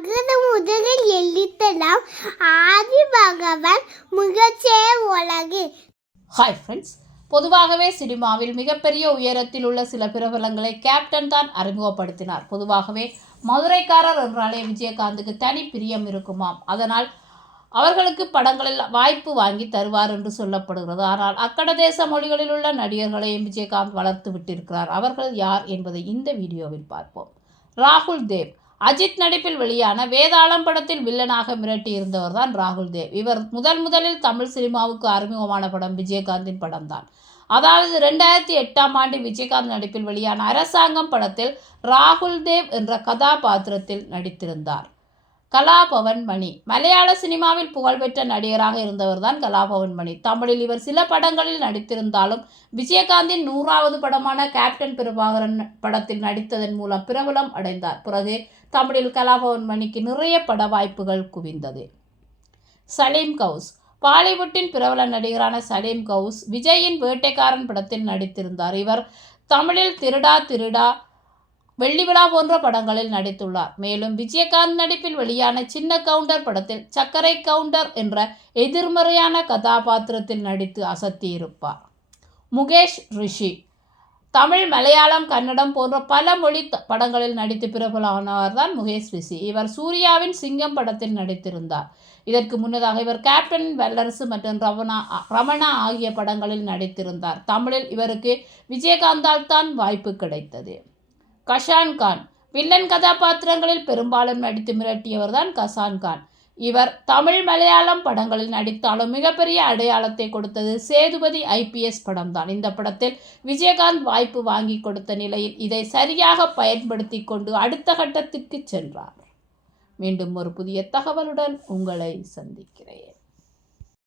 அகர முதலில் எழுத்தலாம் ஆதி பகவான் முகச்சே உலகு. ஹாய் ஃப்ரெண்ட்ஸ் பொதுவாகவே சினிமாவில் மிகப்பெரிய உயரத்தில் உள்ள சில பிரபலங்களை கேப்டன் தான் அறிமுகப்படுத்தினார். பொதுவாகவே மதுரைக்காரர் என்றாலே விஜயகாந்துக்கு தனி பிரியம் இருக்குமாம். அதனால் அவர்களுக்கு படங்களில் வாய்ப்பு வாங்கி தருவார் என்று சொல்லப்படுகிறது. ஆனால் அக்கடதேச மொழிகளில் உள்ள நடிகர்களையும் விஜயகாந்த் வளர்த்து விட்டிருக்கிறார். அவர்கள் யார் என்பதை இந்த வீடியோவில் பார்ப்போம். ராகுல் தேவ் அஜித் நடிப்பில் வெளியான வேதாளம் படத்தில் வில்லனாக மிரட்டியிருந்தவர் தான் ராகுல் தேவ். இவர் முதல் முதலில் தமிழ் சினிமாவுக்கு அறிமுகமான படம் விஜயகாந்தின் படம் தான் அதாவது ரெண்டாயிரத்தி எட்டாம் ஆண்டு விஜயகாந்த் நடிப்பில் வெளியான அரசாங்கம் படத்தில் ராகுல் தேவ் என்ற கதாபாத்திரத்தில் நடித்திருந்தார். கலாபவன் மணி மலையாள சினிமாவில் புகழ்பெற்ற நடிகராக இருந்தவர் தான் கலாபவன் மணி தமிழில் இவர் சில படங்களில் நடித்திருந்தாலும் விஜயகாந்தின் நூறாவது படமான கேப்டன் பிரபாகரன் படத்தில் நடித்ததன் மூலம் பிரபலம் அடைந்தார். பிறகு தமிழில் கலாபவன் மணிக்கு நிறைய பட வாய்ப்புகள் குவிந்தது. சலீம் கவுஸ். பாலிவுட்டின் பிரபல நடிகரான சலீம் கவுஸ் விஜயின் வேட்டைக்காரன் படத்தில் நடித்திருந்தார். இவர் தமிழில் திருடா திருடா வெள்ளி விழா போன்ற படங்களில் நடித்துள்ளார். மேலும் விஜயகாந்த் நடிப்பில் வெளியான சின்ன கவுண்டர் படத்தில் சக்கரை கவுண்டர் என்ற எதிர்மறையான கதாபாத்திரத்தில் நடித்து அசத்தியிருப்பார். முகேஷ் ரிஷி. தமிழ் மலையாளம் கன்னடம் போன்ற பல மொழி படங்களில் நடித்து பிரபலமானவர் தான் முகேஷ் ரிஷி. இவர் சூர்யாவின் சிங்கம் படத்தில் நடித்திருந்தார். இதற்கு முன்னதாக இவர் கேப்டன் வல்லரசு மற்றும் ரவணா ரமணா ஆகிய படங்களில் நடித்திருந்தார். தமிழில் இவருக்கு விஜயகாந்தால் தான் வாய்ப்பு கிடைத்தது. கஷான் கான். வில்லன் கதாபாத்திரங்களில் பெரும்பாலும் நடித்து மிரட்டியவர் தான் கசான் கான். இவர் தமிழ் மலையாளம் படங்களில் நடித்தாலும் மிகப்பெரிய அடையாளத்தை கொடுத்தது சேதுபதி ஐபிஎஸ் படம்தான். இந்த படத்தில் விஜயகாந்த் வாய்ப்பு வாங்கி கொடுத்த நிலையில் இதை சரியாக பயன்படுத்தி கொண்டு அடுத்த கட்டத்திற்கு சென்றார். மீண்டும் ஒரு புதிய தகவலுடன் உங்களை சந்திக்கிறேன்.